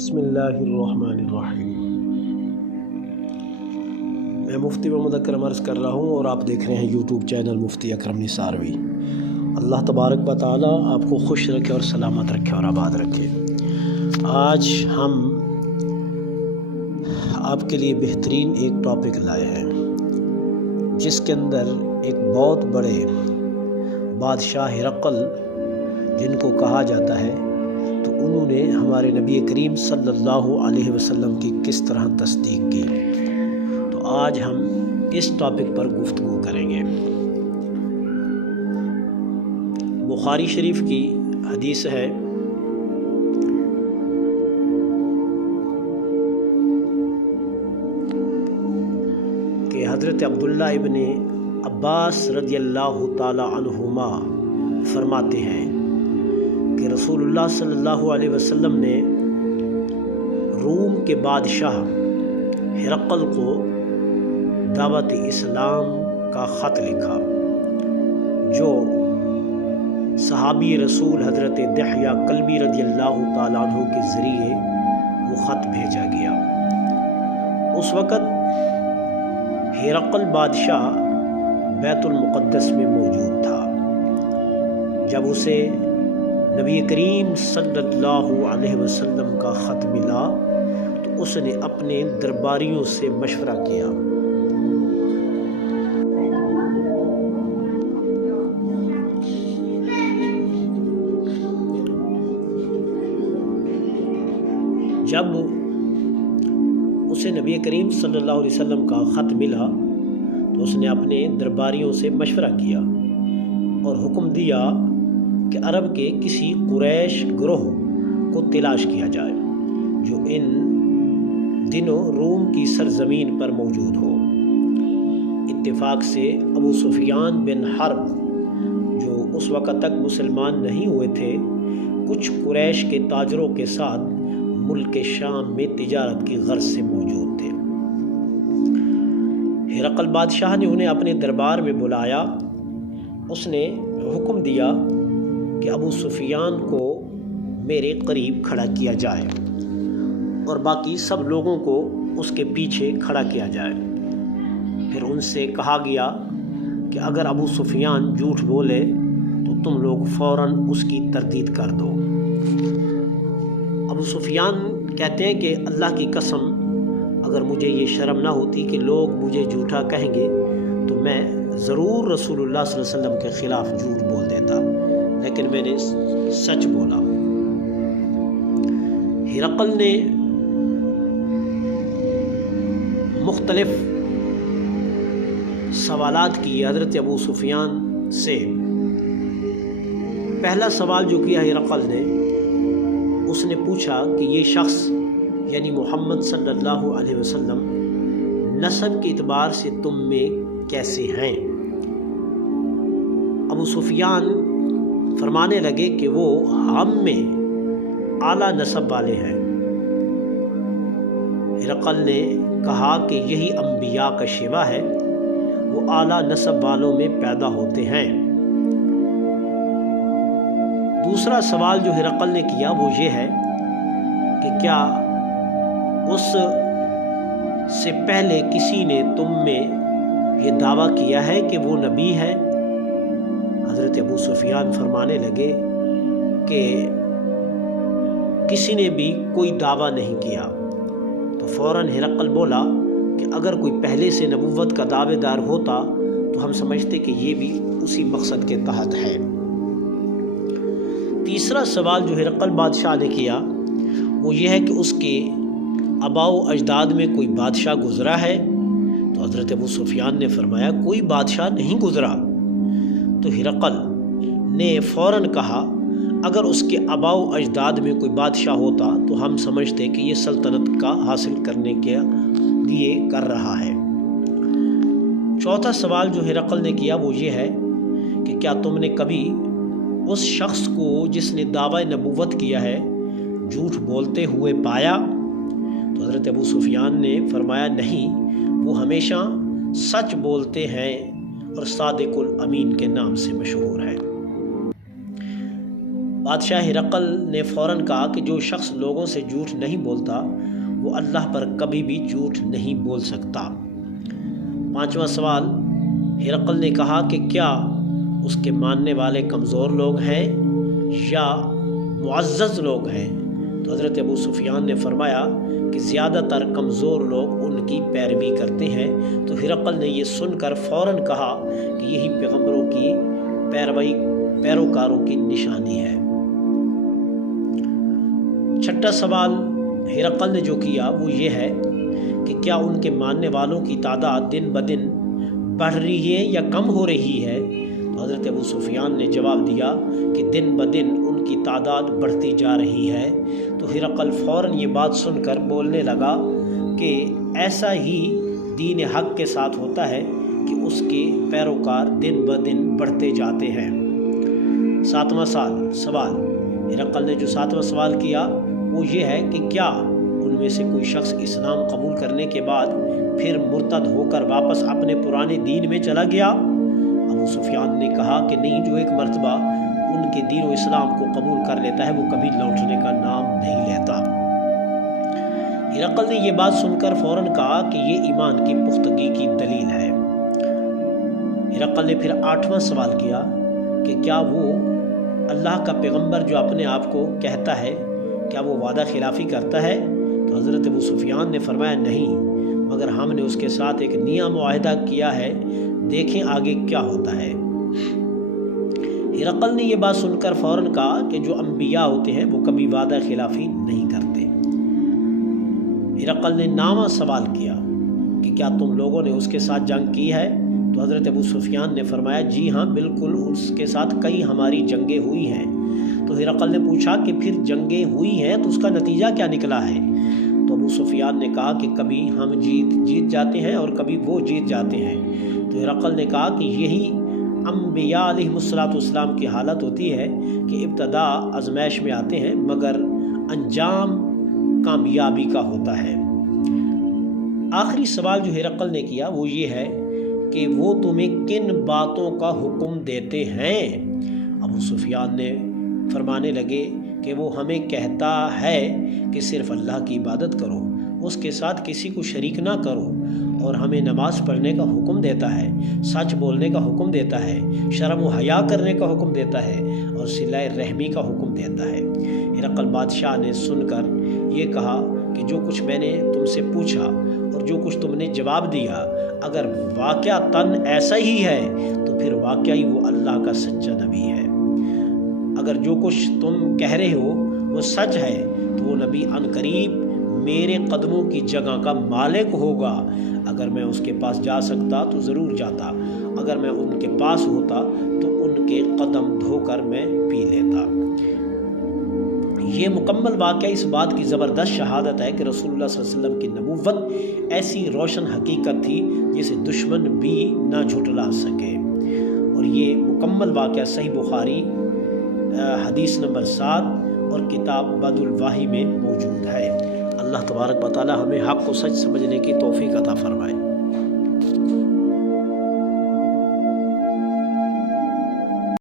بسم اللہ الرحمن الرحیم۔ میں مفتی محمد اکرم عرض کر رہا ہوں اور آپ دیکھ رہے ہیں یوٹیوب چینل مفتی اکرم نثاروی۔ اللہ تبارک و تعالی آپ کو خوش رکھے اور سلامت رکھے اور آباد رکھے۔ آج ہم آپ کے لیے بہترین ایک ٹاپک لائے ہیں جس کے اندر ایک بہت بڑے بادشاہ ہرقل جن کو کہا جاتا ہے، تو انہوں نے ہمارے نبی کریم صلی اللہ علیہ وسلم کی کس طرح تصدیق کی۔ تو آج ہم اس ٹاپک پر گفتگو کریں گے۔ بخاری شریف کی حدیث ہے کہ حضرت عبداللہ ابن عباس رضی اللہ تعالی عنہما فرماتے ہیں کہ رسول اللہ صلی اللہ علیہ وسلم نے روم کے بادشاہ ہرقل کو دعوت اسلام کا خط لکھا، جو صحابی رسول حضرت دحیہ کلبی رضی اللہ تعالیٰ عنہ کے ذریعے وہ خط بھیجا گیا۔ اس وقت ہرقل بادشاہ بیت المقدس میں موجود تھا۔ جب اسے نبی کریم صلی اللہ علیہ وسلم کا خط ملا تو اس نے اپنے درباریوں سے مشورہ کیا۔ جب اسے نبی کریم صلی اللہ علیہ وسلم کا خط ملا تو اس نے اپنے درباریوں سے مشورہ کیا اور حکم دیا کہ عرب کے کسی قریش گروہ کو تلاش کیا جائے جو ان دنوں روم کی سرزمین پر موجود ہو۔ اتفاق سے ابو سفیان بن حرب، جو اس وقت تک مسلمان نہیں ہوئے تھے، کچھ قریش کے تاجروں کے ساتھ ملک شام میں تجارت کی غرض سے موجود تھے۔ ہرقل بادشاہ نے انہیں اپنے دربار میں بلایا۔ اس نے حکم دیا کہ ابو سفیان کو میرے قریب کھڑا کیا جائے اور باقی سب لوگوں کو اس کے پیچھے کھڑا کیا جائے۔ پھر ان سے کہا گیا کہ اگر ابو سفیان جھوٹ بولے تو تم لوگ فوراً اس کی تردید کر دو۔ ابو سفیان کہتے ہیں کہ اللہ کی قسم، اگر مجھے یہ شرم نہ ہوتی کہ لوگ مجھے جھوٹا کہیں گے تو میں ضرور رسول اللہ صلی اللہ علیہ وسلم کے خلاف جھوٹ بول دیتا، لیکن میں نے سچ بولا۔ ہرقل نے مختلف سوالات کیے حضرت ابو سفیان سے۔ پہلا سوال جو کیا ہرقل نے، اس نے پوچھا کہ یہ شخص یعنی محمد صلی اللہ علیہ وسلم نسب کے اعتبار سے تم میں کیسے ہیں؟ ابو سفیان فرمانے لگے کہ وہ ہم میں اعلیٰ نسب والے ہیں۔ ہرقل نے کہا کہ یہی انبیاء کا شیوہ ہے، وہ اعلیٰ نسب والوں میں پیدا ہوتے ہیں۔ دوسرا سوال جو ہرقل نے کیا وہ یہ ہے کہ کیا اس سے پہلے کسی نے تم میں یہ دعویٰ کیا ہے کہ وہ نبی ہے؟ حضرت ابو سفیان فرمانے لگے کہ کسی نے بھی کوئی دعویٰ نہیں کیا۔ تو فوراً ہرقل بولا کہ اگر کوئی پہلے سے نبوت کا دعوے دار ہوتا تو ہم سمجھتے کہ یہ بھی اسی مقصد کے تحت ہے۔ تیسرا سوال جو ہرقل بادشاہ نے کیا وہ یہ ہے کہ اس کے آباء و اجداد میں کوئی بادشاہ گزرا ہے؟ تو حضرت ابو سفیان نے فرمایا کوئی بادشاہ نہیں گزرا۔ تو ہرقل نے فوراً کہا اگر اس کے آباء و اجداد میں کوئی بادشاہ ہوتا تو ہم سمجھتے کہ یہ سلطنت کا حاصل کرنے کے لیے کر رہا ہے۔ چوتھا سوال جو ہرقل نے کیا وہ یہ ہے کہ کیا تم نے کبھی اس شخص کو جس نے دعویٰ نبوت کیا ہے جھوٹ بولتے ہوئے پایا؟ تو حضرت ابو سفیان نے فرمایا نہیں، وہ ہمیشہ سچ بولتے ہیں اور صادق الامین کے نام سے مشہور ہے۔ بادشاہ ہرقل نے فوراً کہا کہ جو شخص لوگوں سے جھوٹ نہیں بولتا وہ اللہ پر کبھی بھی جھوٹ نہیں بول سکتا۔ 5واں سوال، ہرقل نے کہا کہ کیا اس کے ماننے والے کمزور لوگ ہیں یا معزز لوگ ہیں؟ تو حضرت ابو سفیان نے فرمایا کہ زیادہ تر کمزور لوگ ان کی پیروی کرتے ہیں۔ تو ہرقل نے یہ سن کر فوراً کہا کہ یہی پیغمبروں کی پیروکاروں کی نشانی ہے۔ 6واں سوال ہرقل نے جو کیا وہ یہ ہے کہ کیا ان کے ماننے والوں کی تعداد دن بدن بڑھ رہی ہے یا کم ہو رہی ہے؟ تو حضرت ابو سفیان نے جواب دیا کہ دن بدن ان کی تعداد بڑھتی جا رہی ہے۔ تو ہرقل فوراً یہ بات سن کر بولنے لگا کہ ایسا ہی دین حق کے ساتھ ہوتا ہے کہ اس کے پیروکار دن بدن بڑھتے جاتے ہیں۔ 7واں سوال ہرقل نے جو 7واں سوال کیا وہ یہ ہے کہ کیا ان میں سے کوئی شخص اسلام قبول کرنے کے بعد پھر مرتد ہو کر واپس اپنے پرانے دین میں چلا گیا؟ ابو سفیان نے کہا کہ نہیں، جو ایک مرتبہ ان کے دین و اسلام کو قبول کر لیتا ہے وہ کبھی لوٹنے کا نام نہیں لیتا۔ ہرقل نے یہ بات سن کر فوراً کہا کہ یہ ایمان کی پختگی کی دلیل ہے۔ ہرقل نے پھر 8واں سوال کیا کہ کیا وہ اللہ کا پیغمبر جو اپنے آپ کو کہتا ہے کیا وہ وعدہ خلافی کرتا ہے؟ تو حضرت ابو سفیان نے فرمایا نہیں، مگر ہم نے اس کے ساتھ ایک نیا معاہدہ کیا ہے، دیکھیں آگے کیا ہوتا ہے۔ ہرقل نے یہ بات سن کر فوراً کہا کہ جو انبیاء ہوتے ہیں وہ کبھی وعدہ خلافی نہیں کرتے۔ ہرقل نے 9واں سوال کیا کہ کیا تم لوگوں نے اس کے ساتھ جنگ کی ہے؟ تو حضرت ابو سفیان نے فرمایا جی ہاں بالکل، اس کے ساتھ کئی ہماری جنگیں ہوئی ہیں۔ تو ہرقل نے پوچھا کہ پھر جنگیں ہوئی ہیں تو اس کا نتیجہ کیا نکلا ہے؟ تو ابو سفیان نے کہا کہ کبھی ہم جیت جاتے ہیں اور کبھی وہ جیت جاتے ہیں۔ تو ہرقل نے کہا کہ یہی انبیاء علیہ السلام کی حالت ہوتی ہے کہ ابتدا آزمائش میں آتے ہیں مگر انجام کامیابی کا ہوتا ہے۔ آخری سوال جو ہرقل نے کیا وہ یہ ہے کہ وہ تمہیں کن باتوں کا حکم دیتے ہیں؟ ابو سفیان نے فرمانے لگے کہ وہ ہمیں کہتا ہے کہ صرف اللہ کی عبادت کرو، اس کے ساتھ کسی کو شریک نہ کرو، اور ہمیں نماز پڑھنے کا حکم دیتا ہے، سچ بولنے کا حکم دیتا ہے، شرم و حیا کرنے کا حکم دیتا ہے اور صلہ رحمی کا حکم دیتا ہے۔ ہرقل بادشاہ نے سن کر یہ کہا کہ جو کچھ میں نے تم سے پوچھا اور جو کچھ تم نے جواب دیا اگر واقعتاً ایسا ہی ہے تو پھر واقعی وہ اللہ کا سچا نبی ہے۔ اگر جو کچھ تم کہہ رہے ہو وہ سچ ہے تو وہ نبی عنقریب میرے قدموں کی جگہ کا مالک ہوگا۔ اگر میں اس کے پاس جا سکتا تو ضرور جاتا، اگر میں ان کے پاس ہوتا تو ان کے قدم دھو کر میں پی لیتا۔ یہ مکمل واقعہ اس بات کی زبردست شہادت ہے کہ رسول اللہ صلی اللہ علیہ وسلم کی نبوت ایسی روشن حقیقت تھی جسے دشمن بھی نہ جھٹلا سکے، اور یہ مکمل واقعہ صحیح بخاری حدیث نمبر 7 اور کتاب بدء الوحی میں موجود ہے۔ اللہ تبارک و تعالی ہمیں حق کو سچ سمجھنے کی توفیق عطا فرمائے۔